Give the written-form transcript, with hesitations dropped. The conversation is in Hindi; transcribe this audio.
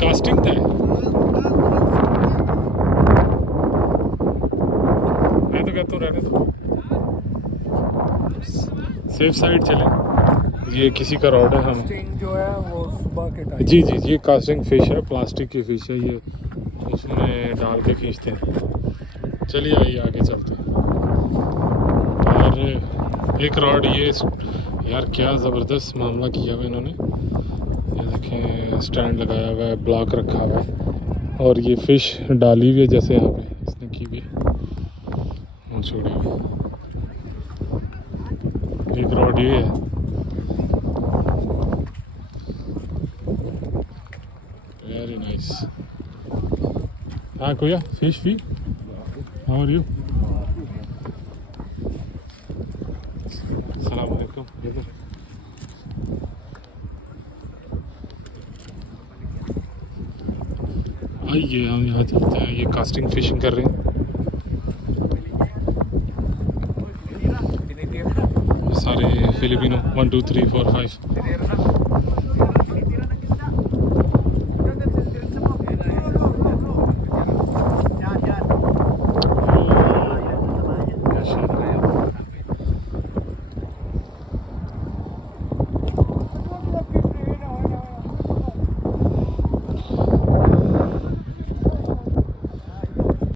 कास्टिंग था मैं तो कहता हूँ रहने दो, सेफ साइड चले। ये किसी का रॉड है हम जो है वो सुबह के टाइम। जी जी, ये कास्टिंग फिश है, प्लास्टिक की फिश है, ये उसमें डाल के खींचते हैं। चलिए आइए आगे चलते हैं। और एक रॉड ये यार क्या ज़बरदस्त मामला किया हुआ इन्होंने, ये देखें स्टैंड लगाया हुआ है, ब्लॉक रखा हुआ है और ये फ़िश डाली हुई है जैसे यहाँ पे इसने की हुई है, छोड़ी हुई। एक रॉड ये है, वेरी नाइस। हाँ कोया फिश फी, हाउ आर यू? अस्सलाम वालेकुम। आइए हम यहाँ चलते हैं, ये कास्टिंग फिशिंग कर रहे हैं। ये सारे फिलिपिनो 1 2 3 4 5